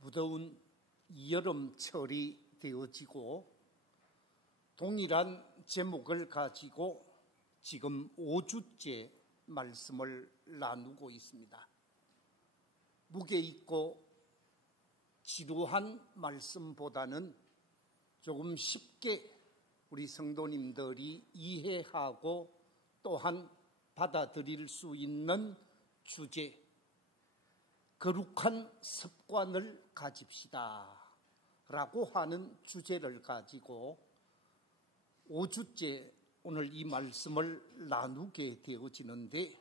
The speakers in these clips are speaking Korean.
무더운 여름철이 되어지고 동일한 제목을 가지고 지금 5주째 말씀을 나누고 있습니다. 무게 있고 지루한 말씀보다는 조금 쉽게 우리 성도님들이 이해하고 또한 받아들일 수 있는 주제, 거룩한 습관을 가집시다 라고 하는 주제를 가지고 5주째 오늘 이 말씀을 나누게 되어지는데,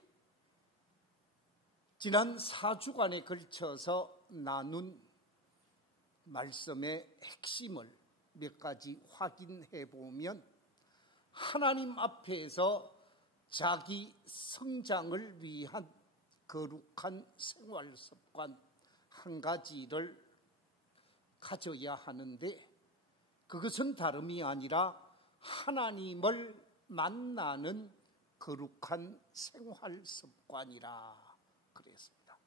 지난 4주간에 걸쳐서 나눈 말씀의 핵심을 몇 가지 확인해 보면, 하나님 앞에서 자기 성장을 위한 거룩한 생활 습관 한 가지를 가져야 하는데, 그것은 다름이 아니라 하나님을 만나는 거룩한 생활 습관이라 그랬습니다.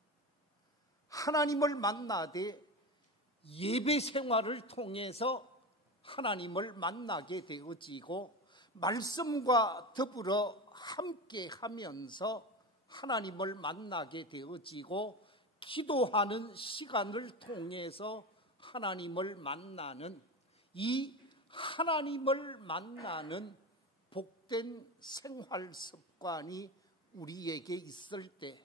하나님을 만나되 예배 생활을 통해서 하나님을 만나게 되어지고, 말씀과 더불어 함께 하면서 하나님을 만나게 되어지고, 기도하는 시간을 통해서 하나님을 만나는, 이 하나님을 만나는 복된 생활 습관이 우리에게 있을 때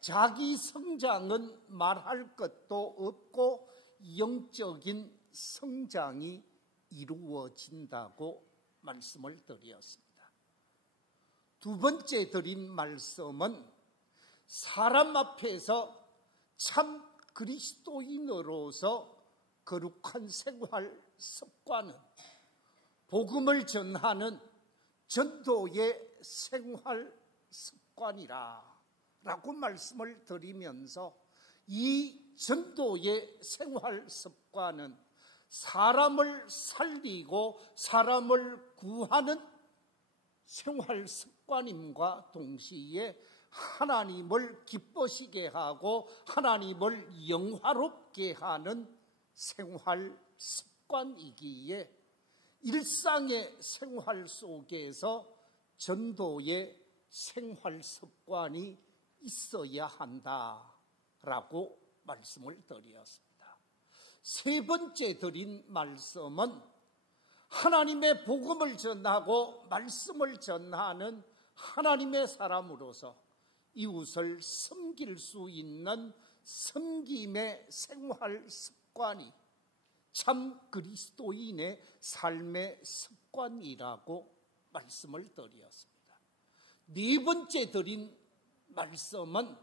자기 성장은 말할 것도 없고 영적인 성장이 이루어진다고 말씀을 드렸습니다. 두 번째 드린 말씀은, 사람 앞에서 참 그리스도인으로서 거룩한 생활 습관은 복음을 전하는 전도의 생활 습관이라 라고 말씀을 드리면서, 이 전도의 생활 습관은 사람을 살리고 사람을 구하는 생활 습관임과 동시에 하나님을 기뻐시게 하고 하나님을 영화롭게 하는 생활 습관이기에, 일상의 생활 속에서 전도의 생활 습관이 있어야 한다라고 말씀을 드렸습니다. 세 번째 드린 말씀은, 하나님의 복음을 전하고 말씀을 전하는 하나님의 사람으로서 이웃을 섬길 수 있는 섬김의 생활 습관이 참 그리스도인의 삶의 습관이라고 말씀을 드렸습니다. 네 번째 드린 말씀은,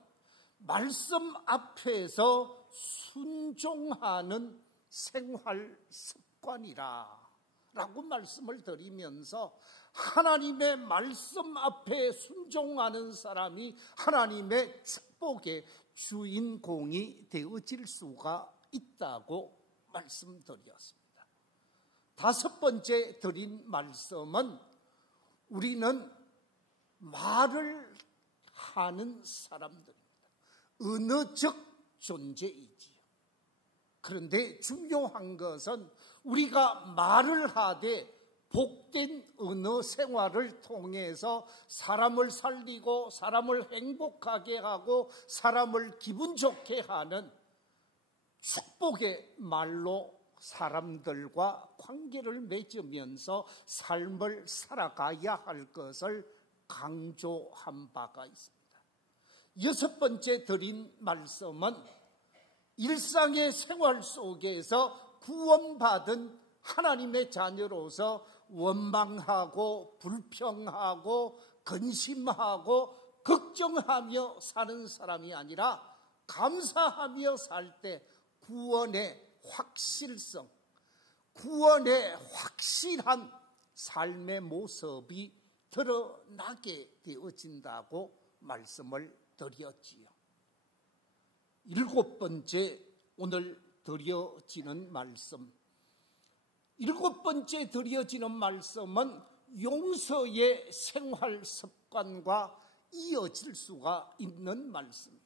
말씀 앞에서 순종하는 생활 습관이라 라고 말씀을 드리면서, 하나님의 말씀 앞에 순종하는 사람이 하나님의 축복의 주인공이 되어질 수가 있다고 말씀드렸습니다. 다섯 번째 드린 말씀은, 우리는 말을 하는 사람들입니다. 언어적 존재이지요. 그런데 중요한 것은 우리가 말을 하되 복된 언어 생활을 통해서 사람을 살리고 사람을 행복하게 하고 사람을 기분 좋게 하는 축복의 말로 사람들과 관계를 맺으면서 삶을 살아가야 할 것을 강조한 바가 있습니다. 여섯 번째 드린 말씀은, 일상의 생활 속에서 구원받은 하나님의 자녀로서 원망하고 불평하고 근심하고 걱정하며 사는 사람이 아니라 감사하며 살 때 구원의 확실성, 구원의 확실한 삶의 모습이 드러나게 되어진다고 말씀을 드렸지요. 일곱 번째 오늘 드려지는 말씀, 일곱 번째 드려지는 말씀은 용서의 생활 습관과 이어질 수가 있는 말씀입니다.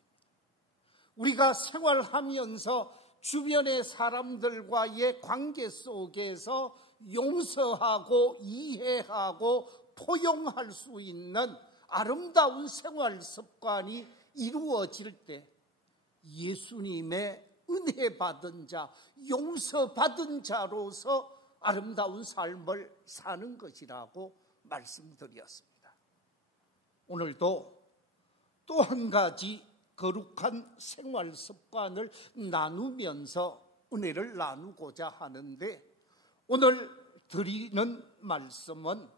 우리가 생활하면서 주변의 사람들과의 관계 속에서 용서하고 이해하고 포용할 수 있는 아름다운 생활 습관이 이루어질 때 예수님의 은혜 받은 자, 용서받은 자로서 아름다운 삶을 사는 것이라고 말씀드렸습니다. 오늘도 또 한 가지 거룩한 생활 습관을 나누면서 은혜를 나누고자 하는데, 오늘 드리는 말씀은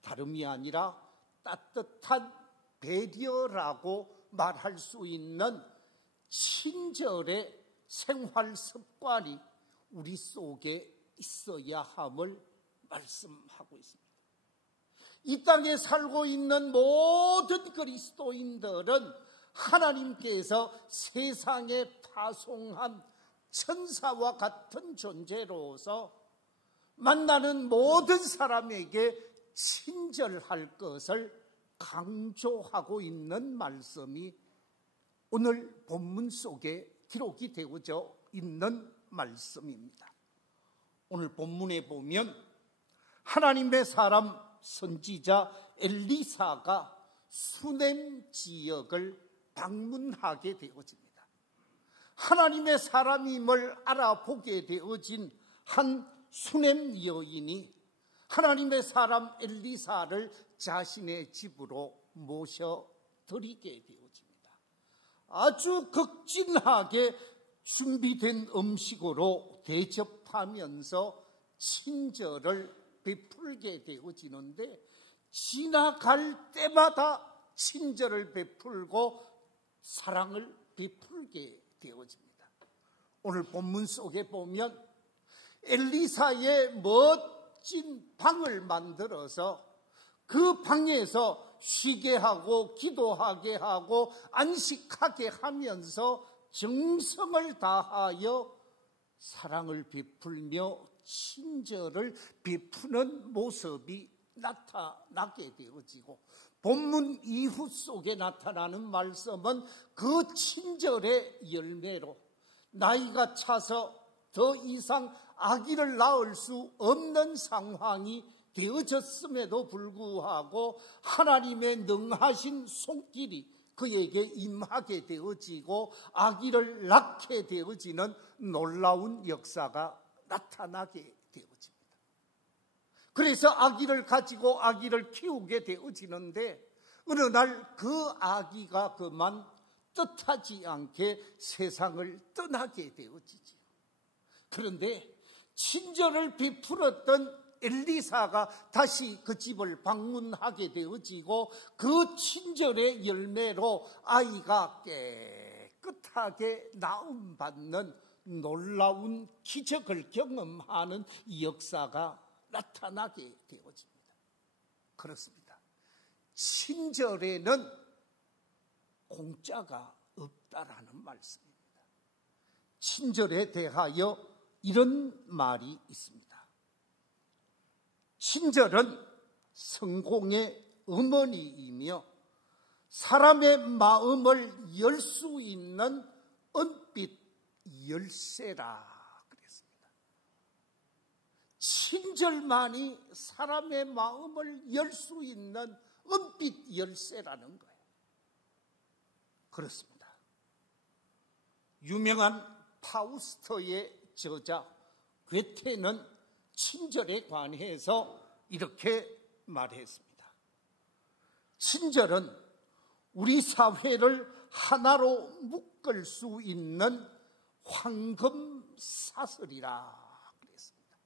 다름이 아니라 따뜻한 배려라고 말할 수 있는 친절의 생활 습관이 우리 속에 있어야 함을 말씀하고 있습니다. 이 땅에 살고 있는 모든 그리스도인들은 하나님께서 세상에 파송한 천사와 같은 존재로서 만나는 모든 사람에게 친절할 것을 강조하고 있는 말씀이 오늘 본문 속에 기록이 되어져 있는 말씀입니다. 오늘 본문에 보면 하나님의 사람 선지자 엘리사가 수넴 지역을 방문하게 되어집니다. 하나님의 사람임을 알아보게 되어진 한 수넴 여인이 하나님의 사람 엘리사를 자신의 집으로 모셔드리게 되어집니다. 아주 극진하게 준비된 음식으로 대접하면서 친절을 베풀게 되어지는데, 지나갈 때마다 친절을 베풀고 사랑을 베풀게 되어집니다. 오늘 본문 속에 보면 엘리사의 멋진 방을 만들어서 그 방에서 쉬게 하고 기도하게 하고 안식하게 하면서 정성을 다하여 사랑을 베풀며 친절을 베푸는 모습이 나타나게 되어지고, 본문 이후 속에 나타나는 말씀은 그 친절의 열매로 나이가 차서 더 이상 아기를 낳을 수 없는 상황이 되어졌음에도 불구하고 하나님의 능하신 손길이 그에게 임하게 되어지고 아기를 낳게 되어지는 놀라운 역사가 나타나게 되어집니다. 그래서 아기를 가지고 아기를 키우게 되어지는데, 어느 날 그 아기가 그만 뜻하지 않게 세상을 떠나게 되어지죠. 그런데 친절을 베풀었던 엘리사가 다시 그 집을 방문하게 되어지고, 그 친절의 열매로 아이가 깨끗하게 나음받는 놀라운 기적을 경험하는 역사가 나타나게 되어집니다. 그렇습니다. 친절에는 공짜가 없다라는 말씀입니다. 친절에 대하여 이런 말이 있습니다. 친절은 성공의 어머니이며 사람의 마음을 열 수 있는 은빛 열쇠라 그랬습니다. 친절만이 사람의 마음을 열 수 있는 은빛 열쇠라는 거예요. 그렇습니다. 유명한 파우스트의 저자 괴테는 친절에 관해서 이렇게 말했습니다. 친절은 우리 사회를 하나로 묶을 수 있는 황금 사슬이라 그랬습니다.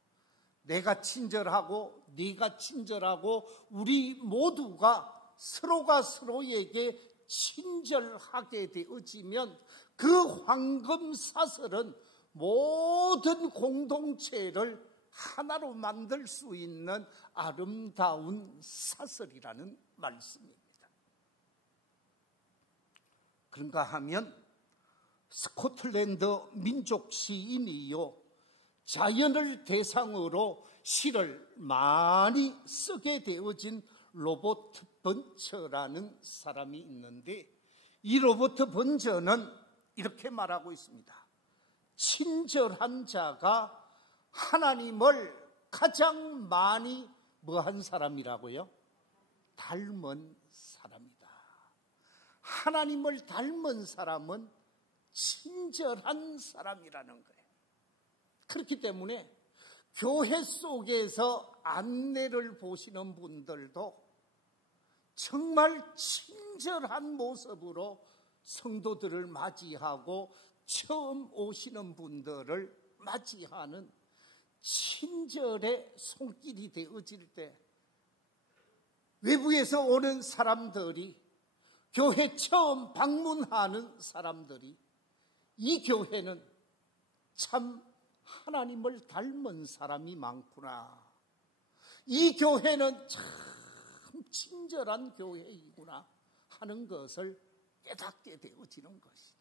내가 친절하고 네가 친절하고 우리 모두가 서로가 서로에게 친절하게 되어지면 그 황금 사슬은 모든 공동체를 하나로 만들 수 있는 아름다운 사슬이라는 말씀입니다. 그런가 하면 스코틀랜드 민족 시인이요, 자연을 대상으로 시를 많이 쓰게 되어진 로버트 번처라는 사람이 있는데, 이 로버트 번처는 이렇게 말하고 있습니다. 친절한 자가 하나님을 가장 많이 뭐한 사람이라고요? 닮은 사람이다. 하나님을 닮은 사람은 친절한 사람이라는 거예요. 그렇기 때문에 교회 속에서 안내를 보시는 분들도 정말 친절한 모습으로 성도들을 맞이하고 처음 오시는 분들을 맞이하는 친절의 손길이 되어질 때 외부에서 오는 사람들이, 교회 처음 방문하는 사람들이 이 교회는 참 하나님을 닮은 사람이 많구나, 이 교회는 참 친절한 교회이구나 하는 것을 깨닫게 되어지는 것이죠.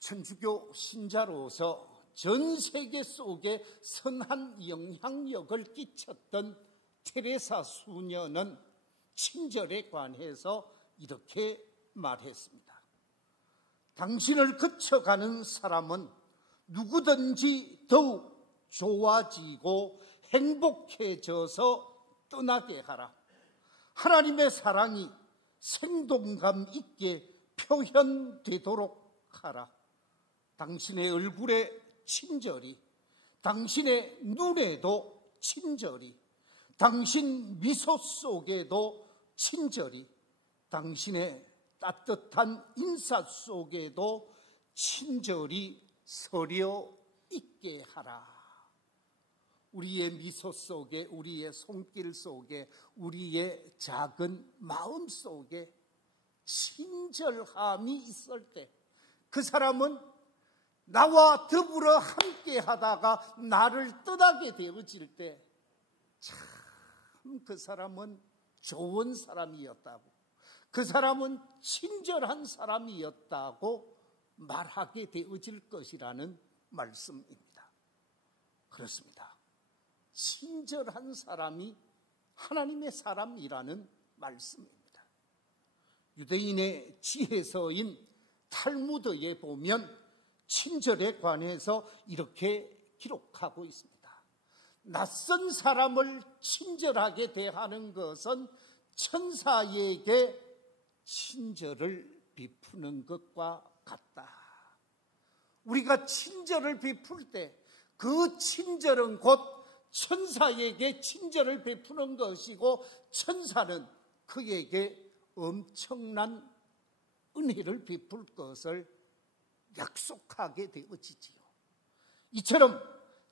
천주교 신자로서 전 세계 속에 선한 영향력을 끼쳤던 테레사 수녀는 친절에 관해서 이렇게 말했습니다. 당신을 거쳐가는 사람은 누구든지 더욱 좋아지고 행복해져서 떠나게 하라. 하나님의 사랑이 생동감 있게 표현되도록 하라. 당신의 얼굴에 친절히, 당신의 눈에도 친절히, 당신 미소 속에도 친절히, 당신의 따뜻한 인사 속에도 친절히 서려 있게 하라. 우리의 미소 속에, 우리의 손길 속에, 우리의 작은 마음 속에 친절함이 있을 때 그 사람은 나와 더불어 함께 하다가 나를 떠나게 되어질 때 참 그 사람은 좋은 사람이었다고, 그 사람은 친절한 사람이었다고 말하게 되어질 것이라는 말씀입니다. 그렇습니다. 친절한 사람이 하나님의 사람이라는 말씀입니다. 유대인의 지혜서인 탈무드에 보면 친절에 관해서 이렇게 기록하고 있습니다. 낯선 사람을 친절하게 대하는 것은 천사에게 친절을 베푸는 것과 같다. 우리가 친절을 베풀 때 그 친절은 곧 천사에게 친절을 베푸는 것이고, 천사는 그에게 엄청난 은혜를 베풀 것을 약속하게 되어지지요. 이처럼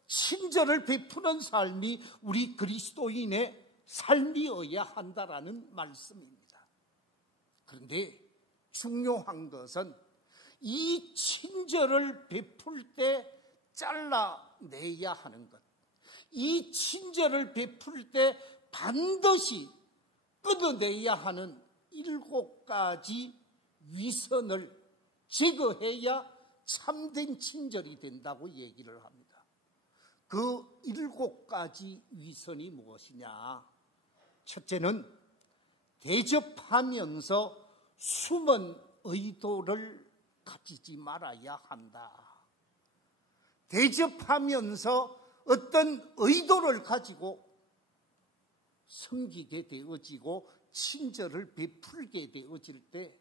친절을 베푸는 삶이 우리 그리스도인의 삶이어야 한다라는 말씀입니다. 그런데 중요한 것은 이 친절을 베풀 때 잘라내야 하는 것, 이 친절을 베풀 때 반드시 끊어내야 하는 7가지 위선을 제거해야 참된 친절이 된다고 얘기를 합니다. 그 7가지 위선이 무엇이냐? 첫째는 대접하면서 숨은 의도를 가지지 말아야 한다. 대접하면서 어떤 의도를 가지고 섬기게 되어지고 친절을 베풀게 되어질 때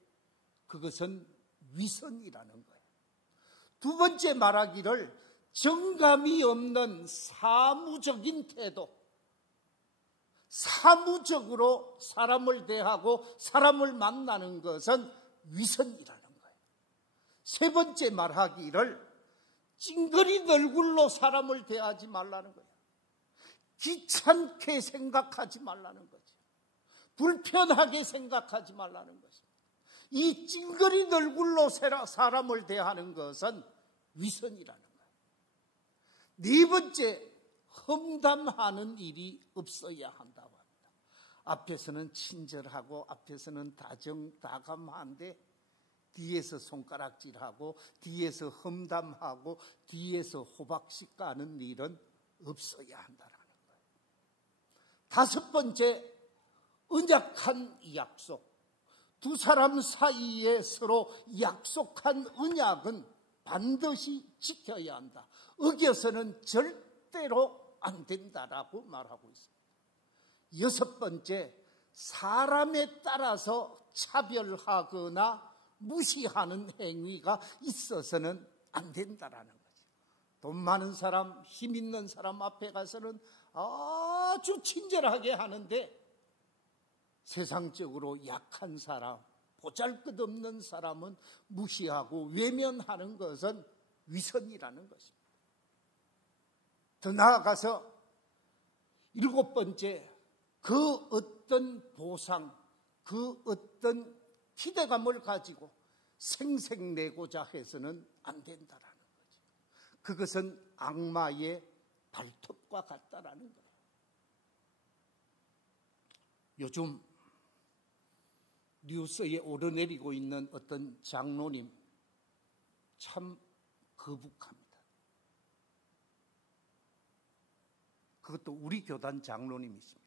그것은 위선이라는 거예요. 두 번째 말하기를 정감이 없는 사무적인 태도, 사무적으로 사람을 대하고 사람을 만나는 것은 위선이라는 거예요. 세 번째 말하기를 찡그린 얼굴로 사람을 대하지 말라는 거예요. 귀찮게 생각하지 말라는 거죠. 불편하게 생각하지 말라는 것입니다. 이 찡그린 얼굴로 사람을 대하는 것은 위선이라는 거예요. 네 번째, 험담하는 일이 없어야 한다고 합니다. 앞에서는 친절하고 앞에서는 다정다감한데 뒤에서 손가락질하고 뒤에서 험담하고 뒤에서 호박씩 까는 일은 없어야 한다라는 거예요. 다섯 번째, 언약한 약속. 두 사람 사이에 서로 약속한 언약은 반드시 지켜야 한다. 어겨서는 절대로 안 된다라고 말하고 있습니다. 여섯 번째, 사람에 따라서 차별하거나 무시하는 행위가 있어서는 안 된다라는 거죠. 돈 많은 사람, 힘 있는 사람 앞에 가서는 아주 친절하게 하는데 세상적으로 약한 사람, 보잘것없는 사람은 무시하고 외면하는 것은 위선이라는 것입니다. 더 나아가서 일곱 번째, 그 어떤 보상, 그 어떤 기대감을 가지고 생색내고자 해서는 안 된다라는 거죠. 그것은 악마의 발톱과 같다라는 거예요. 요즘 뉴스에 오르내리고 있는 어떤 장로님 참 거북합니다. 그것도 우리 교단 장로님이십니다.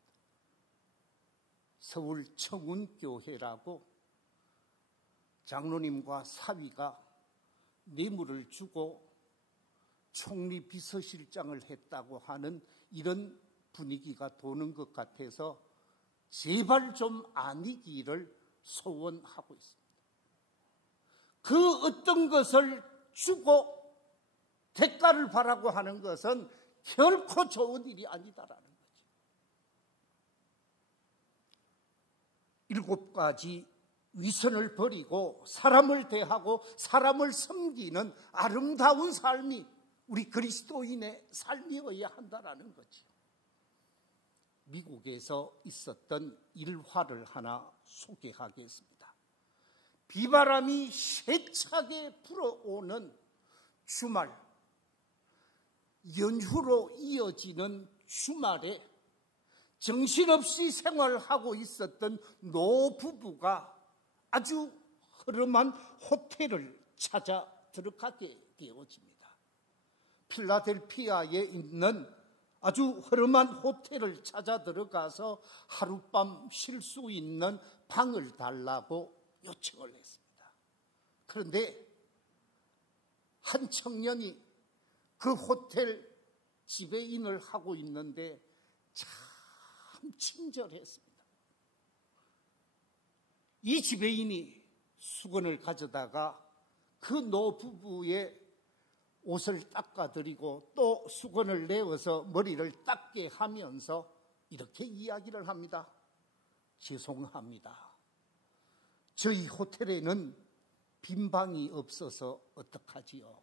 서울 청운교회라고 장로님과 사위가 뇌물을 주고 총리 비서실장을 했다고 하는 이런 분위기가 도는 것 같아서 제발 좀 아니기를 소원하고 있습니다. 그 어떤 것을 주고 대가를 바라고 하는 것은 결코 좋은 일이 아니다라는 거죠. 일곱 가지 위선을 버리고 사람을 대하고 사람을 섬기는 아름다운 삶이 우리 그리스도인의 삶이어야 한다라는 거죠. 미국에서 있었던 일화를 하나 소개하겠습니다. 비바람이 세차게 불어오는 주말, 연휴로 이어지는 주말에 정신없이 생활하고 있었던 노부부가 아주 허름한 호텔을 찾아 들어가게 되어집니다. 필라델피아에 있는 아주 허름한 호텔을 찾아 들어가서 하룻밤 쉴 수 있는 방을 달라고 요청을 했습니다. 그런데 한 청년이 그 호텔 지배인을 하고 있는데 참 친절했습니다. 이 지배인이 수건을 가져다가 그 노부부의 옷을 닦아드리고 또 수건을 내어서 머리를 닦게 하면서 이렇게 이야기를 합니다. 죄송합니다. 저희 호텔에는 빈 방이 없어서 어떡하지요?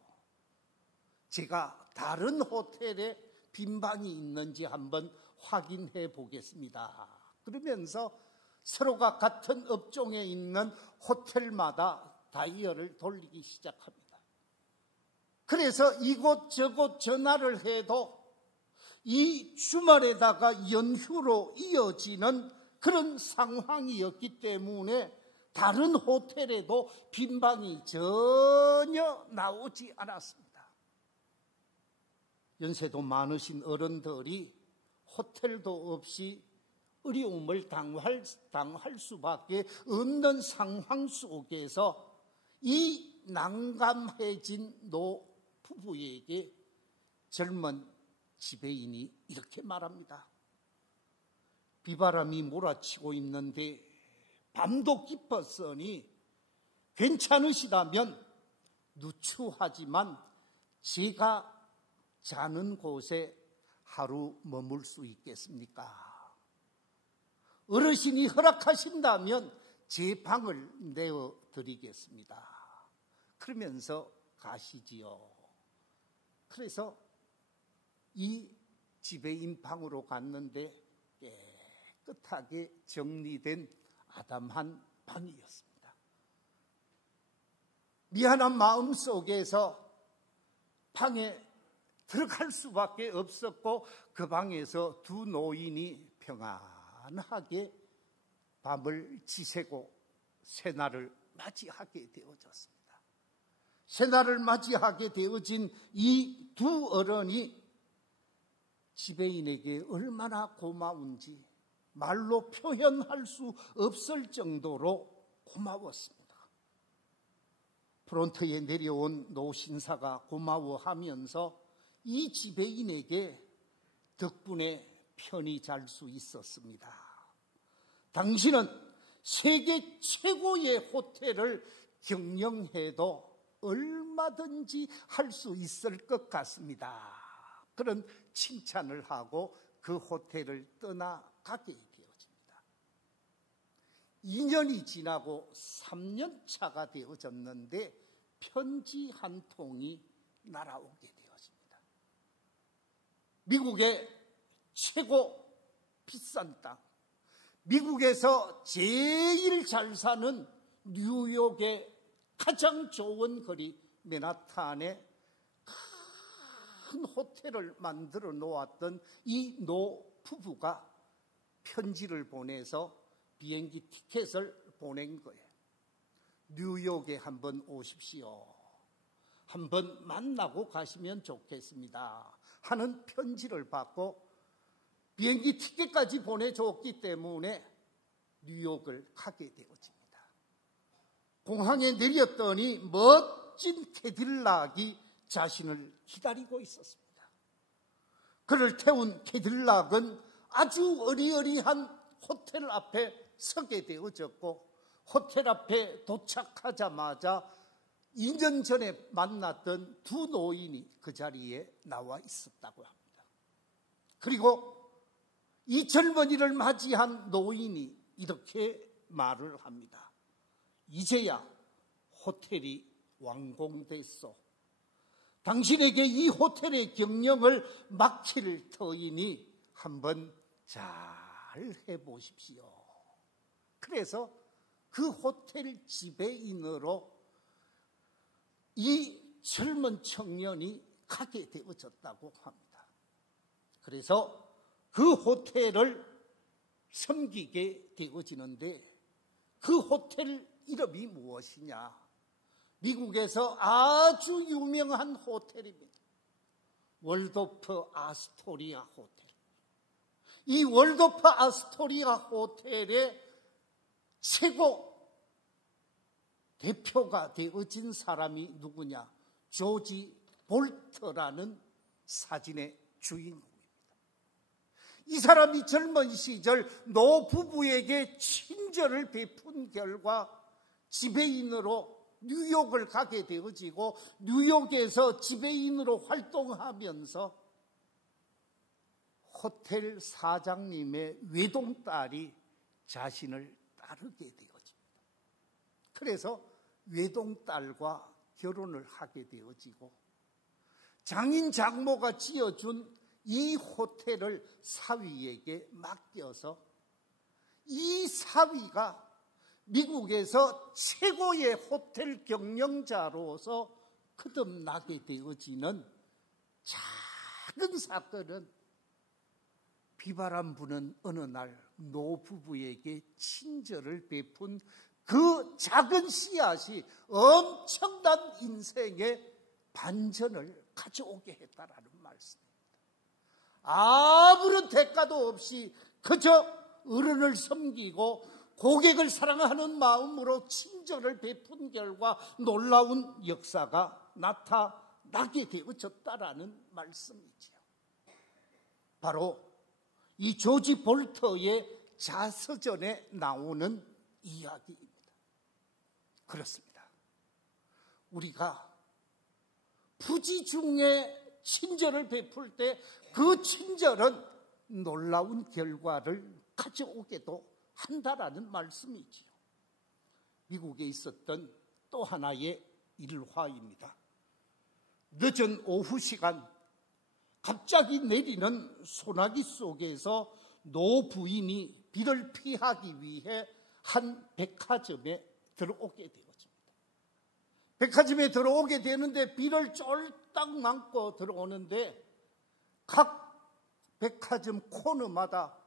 제가 다른 호텔에 빈 방이 있는지 한번 확인해 보겠습니다. 그러면서 서로가 같은 업종에 있는 호텔마다 다이얼을 돌리기 시작합니다. 그래서 이곳저곳 전화를 해도 이 주말에다가 연휴로 이어지는 그런 상황이었기 때문에 다른 호텔에도 빈 방이 전혀 나오지 않았습니다. 연세도 많으신 어른들이 호텔도 없이 어려움을 당할 수밖에 없는 상황 속에서 이 난감해진 노부부에게 젊은 지배인이 이렇게 말합니다. 비바람이 몰아치고 있는데 밤도 깊었으니 괜찮으시다면 누추하지만 제가 자는 곳에 하루 머물 수 있겠습니까? 어르신이 허락하신다면 제 방을 내어드리겠습니다. 그러면서 가시지요. 그래서 이 지배인 방으로 갔는데 깨끗하게 정리된 아담한 방이었습니다. 미안한 마음 속에서 방에 들어갈 수밖에 없었고 그 방에서 두 노인이 평안하게 밤을 지새고 새날을 맞이하게 되어졌습니다. 새날을 맞이하게 되어진 이 두 어른이 지배인에게 얼마나 고마운지 말로 표현할 수 없을 정도로 고마웠습니다. 프론트에 내려온 노 신사가 고마워하면서 이 지배인에게 덕분에 편히 잘 수 있었습니다. 당신은 세계 최고의 호텔을 경영해도 얼마든지 할 수 있을 것 같습니다. 그런 칭찬을 하고 그 호텔을 떠나가게 되어집니다. 2년이 지나고 3년 차가 되어졌는데 편지 한 통이 날아오게 되어집니다. 미국의 최고 비싼 땅, 미국에서 제일 잘 사는 뉴욕의 가장 좋은 거리 맨하탄에 큰 호텔을 만들어 놓았던 이 노 부부가 편지를 보내서 비행기 티켓을 보낸 거예요. 뉴욕에 한번 오십시오. 한번 만나고 가시면 좋겠습니다 하는 편지를 받고 비행기 티켓까지 보내줬기 때문에 뉴욕을 가게 되어집니다. 공항에 내렸더니 멋진 캐딜락이 자신을 기다리고 있었습니다. 그를 태운 캐딜락은 아주 어리어리한 호텔 앞에 서게 되어졌고 호텔 앞에 도착하자마자 2년 전에 만났던 두 노인이 그 자리에 나와 있었다고 합니다. 그리고 이 젊은이를 맞이한 노인이 이렇게 말을 합니다. 이제야 호텔이 완공됐소. 당신에게 이 호텔의 경영을 맡길 터이니 한번 잘 해보십시오. 그래서 그 호텔 지배인으로 이 젊은 청년이 가게 되어졌다고 합니다. 그래서 그 호텔을 섬기게 되어지는데 그 호텔 이름이 무엇이냐? 미국에서 아주 유명한 호텔입니다. 월도프 아스토리아 호텔. 이 월도프 아스토리아 호텔의 최고 대표가 되어진 사람이 누구냐? 조지 볼터라는 사진의 주인공입니다. 이 사람이 젊은 시절 노 부부에게 친절을 베푼 결과 지배인으로 뉴욕을 가게 되어지고 뉴욕에서 지배인으로 활동하면서 호텔 사장님의 외동딸이 자신을 따르게 되어집니다. 그래서 외동딸과 결혼을 하게 되어지고 장인 장모가 지어준 이 호텔을 사위에게 맡겨서 이 사위가 미국에서 최고의 호텔 경영자로서 거듭나게 되어지는 작은 사건은 비바람 부는 어느 날 노부부에게 친절을 베푼 그 작은 씨앗이 엄청난 인생의 반전을 가져오게 했다라는 말씀입니다. 아무런 대가도 없이 그저 어른을 섬기고 고객을 사랑하는 마음으로 친절을 베푼 결과 놀라운 역사가 나타나게 되어졌다라는 말씀이지요. 바로 이 조지 볼터의 자서전에 나오는 이야기입니다. 그렇습니다. 우리가 부지 중에 친절을 베풀 때 그 친절은 놀라운 결과를 가져오게도 한다라는 말씀이지요. 미국에 있었던 또 하나의 일화입니다. 늦은 오후 시간 갑자기 내리는 소나기 속에서 노 부인이 비를 피하기 위해 한 백화점에 들어오게 되어집니다. 백화점에 들어오게 되는데 비를 쫄딱 맞고 들어오는데 각 백화점 코너마다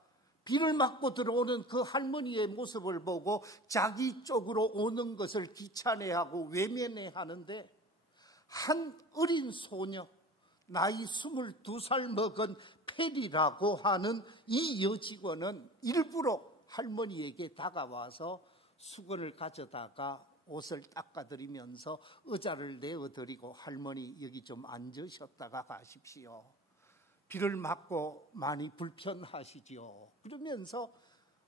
비를 맞고 들어오는 그 할머니의 모습을 보고 자기 쪽으로 오는 것을 귀찮아하고 외면해하는데 한 어린 소녀, 나이 22살 먹은 페리라고 하는 이 여직원은 일부러 할머니에게 다가와서 수건을 가져다가 옷을 닦아드리면서 의자를 내어드리고 할머니 여기 좀 앉으셨다가 가십시오. 비를 맞고 많이 불편하시지요. 그러면서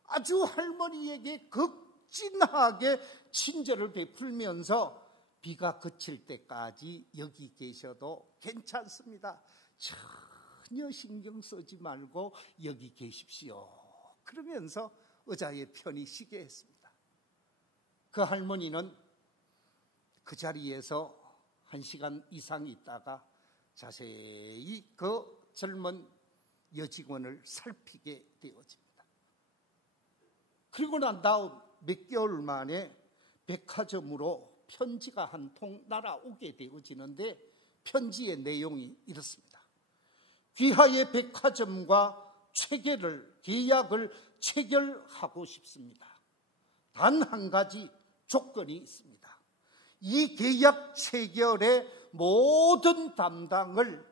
아주 할머니에게 극진하게 친절을 베풀면서 비가 그칠 때까지 여기 계셔도 괜찮습니다. 전혀 신경 쓰지 말고 여기 계십시오. 그러면서 의자에 편히 쉬게 했습니다. 그 할머니는 그 자리에서 1시간 이상 있다가 자세히 그 젊은 여직원을 살피게 되어집니다. 그리고 난 다음 몇 개월 만에 백화점으로 편지가 한 통 날아오게 되어지는데 편지의 내용이 이렇습니다. 귀하의 백화점과 계약을 체결하고 싶습니다. 단 한 가지 조건이 있습니다. 이 계약 체결의 모든 담당을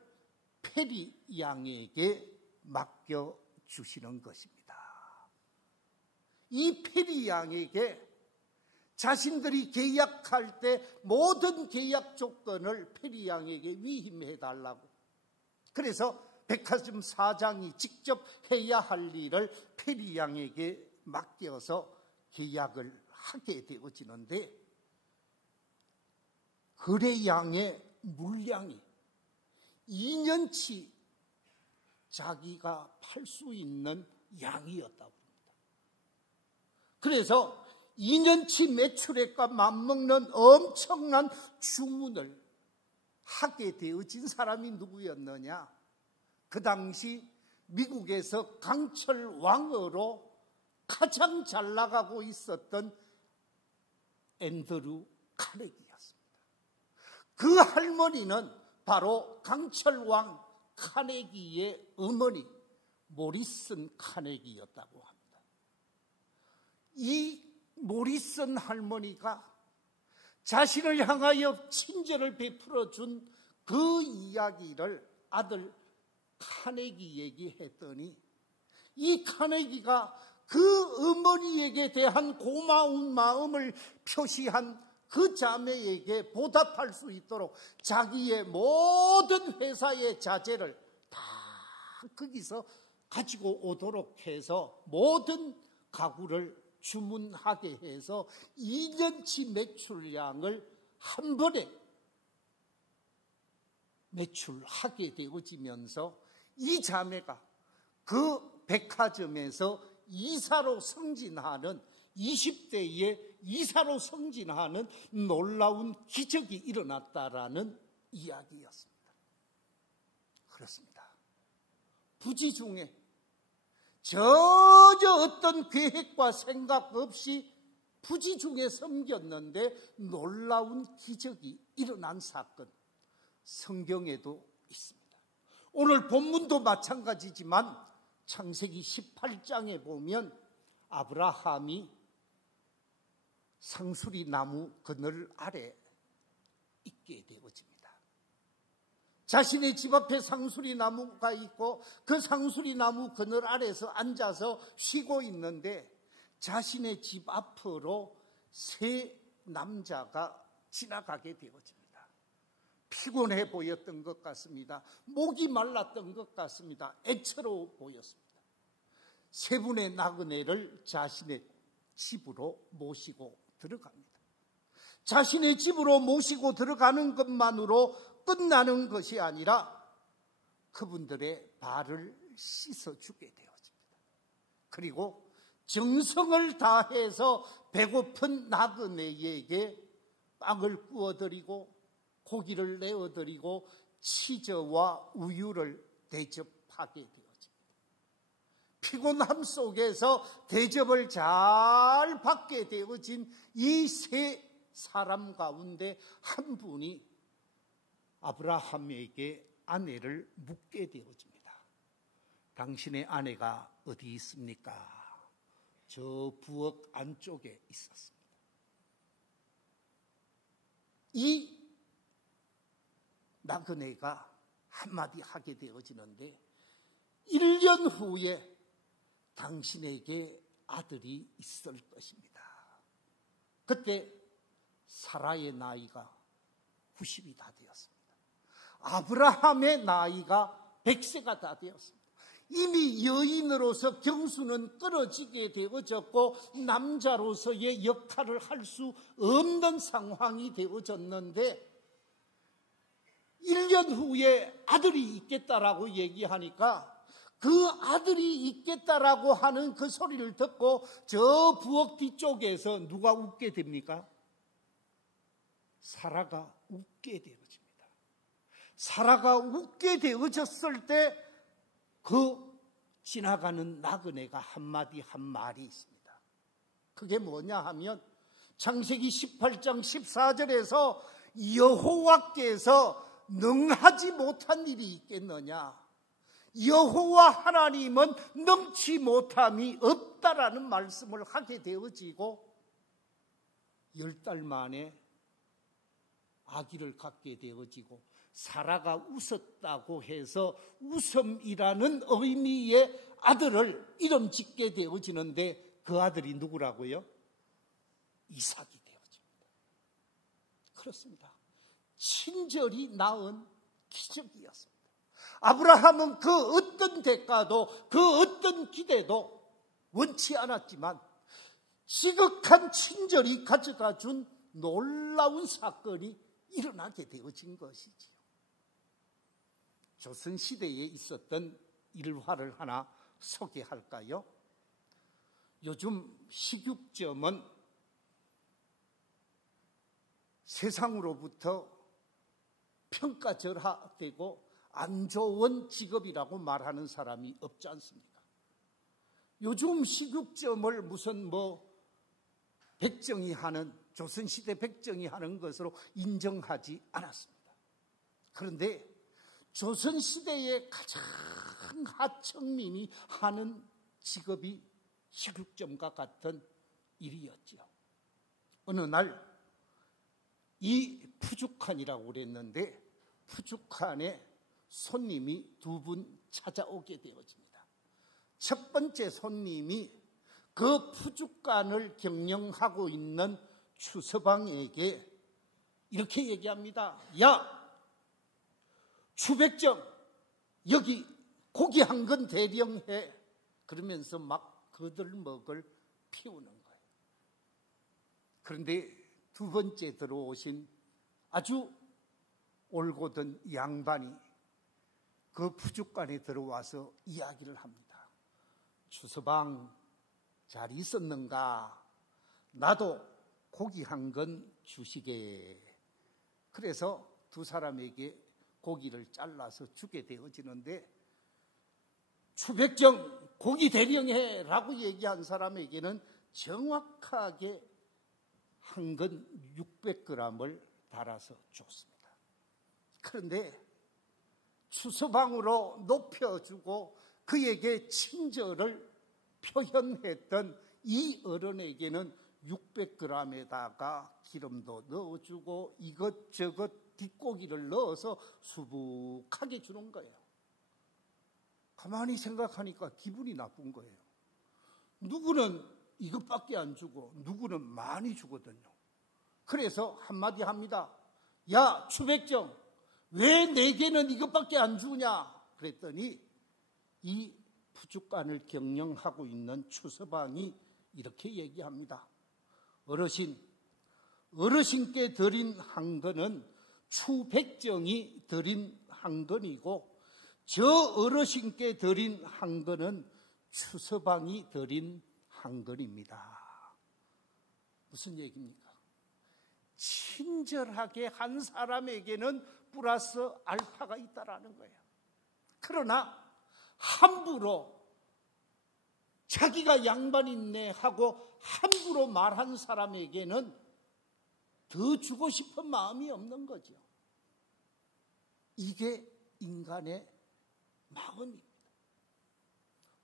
페리 양에게 맡겨주시는 것입니다. 이 페리 양에게 자신들이 계약할 때 모든 계약 조건을 페리 양에게 위임해달라고. 그래서 백화점 사장이 직접 해야 할 일을 페리 양에게 맡겨서 계약을 하게 되어지는데 거래량의 물량이 2년치 자기가 팔 수 있는 양이었다고 합니다. 그래서 2년치 매출액과 맞먹는 엄청난 주문을 하게 되어진 사람이 누구였느냐? 그 당시 미국에서 강철 왕으로 가장 잘 나가고 있었던 앤드류 카네기였습니다. 그 할머니는 바로 강철 왕 카네기의 어머니 모리슨 카네기였다고 합니다. 이 모리슨 할머니가 자신을 향하여 친절을 베풀어 준 그 이야기를 아들 카네기에게 했더니 이 카네기가 그 어머니에게 대한 고마운 마음을 표시한 그 자매에게 보답할 수 있도록 자기의 모든 회사의 자재를 다 거기서 가지고 오도록 해서 모든 가구를 주문하게 해서 2년치 매출량을 한 번에 매출하게 되어지면서 이 자매가 그 백화점에서 이사로 승진하는 20대에 이사로 승진하는 놀라운 기적이 일어났다라는 이야기였습니다. 그렇습니다. 부지 중에 전혀 어떤 계획과 생각 없이 부지 중에 섬겼는데 놀라운 기적이 일어난 사건, 성경에도 있습니다. 오늘 본문도 마찬가지지만 창세기 18장에 보면 아브라함이 상수리 나무 그늘 아래 있게 되어집니다. 자신의 집 앞에 상수리 나무가 있고 그 상수리 나무 그늘 아래서 앉아서 쉬고 있는데 자신의 집 앞으로 세 남자가 지나가게 되어집니다. 피곤해 보였던 것 같습니다. 목이 말랐던 것 같습니다. 애처로워 보였습니다. 세 분의 나그네를 자신의 집으로 모시고 들어갑니다. 자신의 집으로 모시고 들어가는 것만으로 끝나는 것이 아니라 그분들의 발을 씻어주게 되어집니다. 그리고 정성을 다해서 배고픈 나그네에게 빵을 구워드리고 고기를 내어드리고 치즈와 우유를 대접하게 되어집니다. 피곤함 속에서 대접을 잘 받게 되어진 이 세 사람 가운데 한 분이 아브라함에게 아내를 묻게 되어집니다. 당신의 아내가 어디 있습니까? 저 부엌 안쪽에 있었습니다. 이 나그네가 한마디 하게 되어지는데 1년 후에 당신에게 아들이 있을 것입니다. 그때 사라의 나이가 90이 다 되었습니다. 아브라함의 나이가 100세가 다 되었습니다. 이미 여인으로서 경수는 끊어지게 되어졌고 남자로서의 역할을 할 수 없는 상황이 되어졌는데 1년 후에 아들이 있겠다라고 얘기하니까 그 아들이 있겠다라고 하는 그 소리를 듣고 저 부엌 뒤쪽에서 누가 웃게 됩니까? 사라가 웃게 되어집니다. 사라가 웃게 되어졌을 때 그 지나가는 나그네가 한마디 한 말이 있습니다. 그게 뭐냐 하면 창세기 18장 14절에서 여호와께서 능하지 못한 일이 있겠느냐, 여호와 하나님은 능치 못함이 없다라는 말씀을 하게 되어지고 10달 만에 아기를 갖게 되어지고 사라가 웃었다고 해서 웃음이라는 의미의 아들을 이름 짓게 되어지는데 그 아들이 누구라고요? 이삭이 되어집니다. 그렇습니다. 친절히 낳은 기적이었습니다. 아브라함은 그 어떤 대가도 그 어떤 기대도 원치 않았지만 지극한 친절이 가져다 준 놀라운 사건이 일어나게 되어진 것이지요. 조선시대에 있었던 일화를 하나 소개할까요? 요즘 식육점은 세상으로부터 평가절하되고 안 좋은 직업이라고 말하는 사람이 없지 않습니까? 요즘 식육점을 무슨 백정이 하는, 조선시대 백정이 하는 것으로 인정하지 않았습니다. 그런데 조선시대의 가장 하층민이 하는 직업이 식육점과 같은 일이었지요. 어느 날 이 푸죽한이라고 그랬는데 푸죽한에 손님이 2분 찾아오게 되어집니다. 첫 번째 손님이 그 푸죽간을 경영하고 있는 추서방에게 이렇게 얘기합니다. 야, 추백정, 여기 고기 한 근 대령해. 그러면서 막 거들먹을 피우는 거예요. 그런데 2번째 들어오신 아주 올곧은 양반이 그 푸죽간에 들어와서 이야기를 합니다. 추서방, 잘 있었는가? 나도 고기 한 건 주시게. 그래서 2 사람에게 고기를 잘라서 주게 되어지는데 추백정 고기 대령해 라고 얘기한 사람에게는 정확하게 한 근 600g을 달아서 줬습니다. 그런데 추서방으로 높여주고 그에게 친절을 표현했던 이 어른에게는 600g에다가 기름도 넣어주고 이것저것 뒷고기를 넣어서 수북하게 주는 거예요. 가만히 생각하니까 기분이 나쁜 거예요. 누구는 이것밖에 안 주고 누구는 많이 주거든요. 그래서 한마디 합니다. 야, 추백정, 왜 내게는 이것밖에 안 주냐? 그랬더니 이 푸죽간을 경영하고 있는 추서방이 이렇게 얘기합니다. 어르신께 드린 한 건은 추백정이 드린 한 건이고 저 어르신께 드린 한 건은 추서방이 드린 한 건입니다. 무슨 얘기입니까? 친절하게 한 사람에게는 플러스 알파가 있다라는 거예요. 그러나 함부로 자기가 양반이네 하고 함부로 말한 사람에게는 더 주고 싶은 마음이 없는 거죠. 이게 인간의 마음입니다.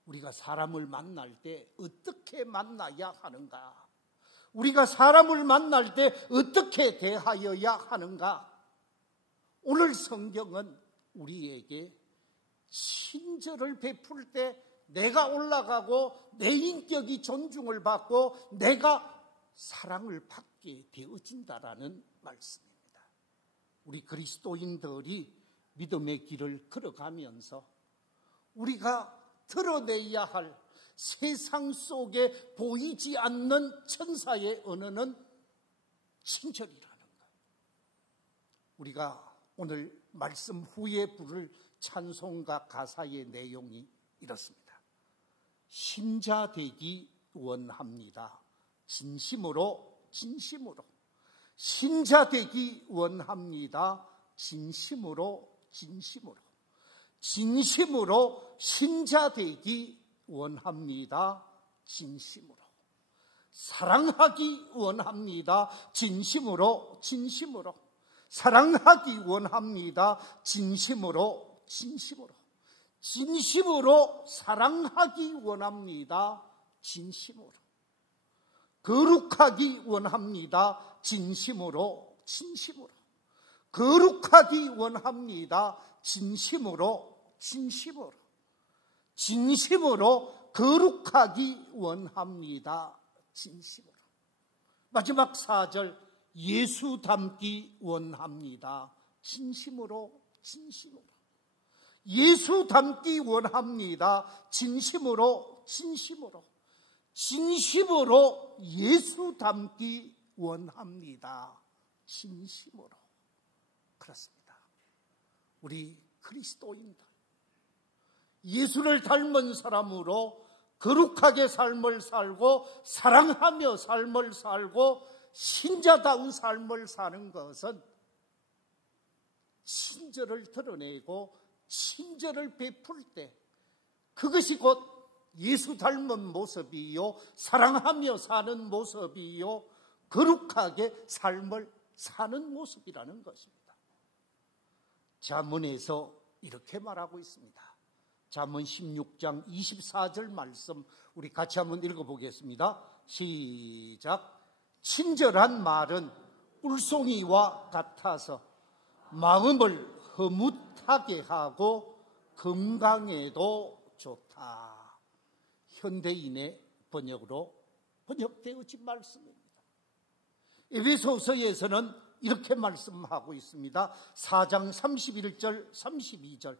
우리가 사람을 만날 때 어떻게 만나야 하는가? 우리가 사람을 만날 때 어떻게 대하여야 하는가? 오늘 성경은 우리에게 친절을 베풀 때 내가 올라가고 내 인격이 존중을 받고 내가 사랑을 받게 갖게 되어진다라는 말씀입니다. 우리 그리스도인들이 믿음의 길을 걸어가면서 우리가 드러내야 할 세상 속에 보이지 않는 천사의 언어는 친절이라는 것. 우리가 오늘 말씀 후에 부를 찬송가 가사의 내용이 이렇습니다. 신자 되기 원합니다. 진심으로 진심으로. 신자 되기 원합니다. 진심으로 진심으로. 진심으로 신자 되기 원합니다. 진심으로. 사랑하기 원합니다. 진심으로 진심으로. 사랑하기 원합니다. 진심으로 진심으로. 진심으로 사랑하기 원합니다. 진심으로. 거룩하기 원합니다. 진심으로 진심으로. 거룩하기 원합니다. 진심으로 진심으로. 진심으로 거룩하기 원합니다. 진심으로. 마지막 4절, 예수 닮기 원합니다. 진심으로 진심으로. 예수 닮기 원합니다. 진심으로 진심으로. 진심으로 예수 닮기 원합니다. 진심으로. 그렇습니다. 우리 그리스도인들, 예수를 닮은 사람으로 거룩하게 삶을 살고 사랑하며 삶을 살고 신자다운 삶을 사는 것은 친절을 드러내고 친절을 베풀 때 그것이 곧 예수 닮은 모습이요, 사랑하며 사는 모습이요, 거룩하게 삶을 사는 모습이라는 것입니다. 잠언에서 이렇게 말하고 있습니다. 잠언 16장 24절 말씀 우리 같이 한번 읽어보겠습니다. 시작. 친절한 말은 꿀송이와 같아서 마음을 흐뭇하게 하고 건강에도 좋다. 현대인의 번역으로 번역되어진 말씀입니다. 에베소서에서는 이렇게 말씀하고 있습니다. 4장 31절 32절.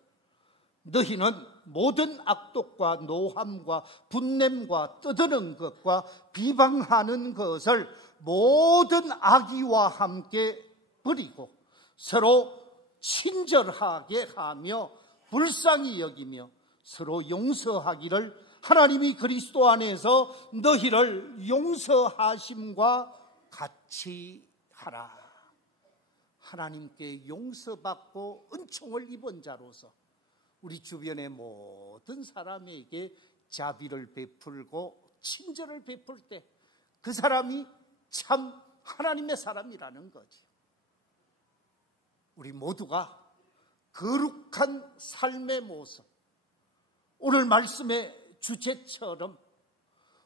너희는 모든 악독과 노함과 분냄과 떠드는 것과 비방하는 것을 모든 악의와 함께 버리고 서로 친절하게 하며 불쌍히 여기며 서로 용서하기를 하나님이 그리스도 안에서 너희를 용서하심과 같이 하라. 하나님께 용서받고 은총을 입은 자로서 우리 주변의 모든 사람에게 자비를 베풀고 친절을 베풀 때 그 사람이 참 하나님의 사람이라는 거죠. 우리 모두가 거룩한 삶의 모습, 오늘 말씀의 주제처럼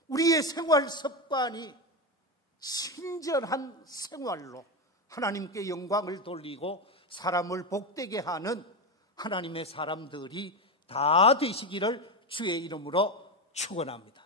우리의 생활 습관이 친절한 생활로 하나님께 영광을 돌리고 사람을 복되게 하는 하나님의 사람들이 다 되시기를 주의 이름으로 축원합니다.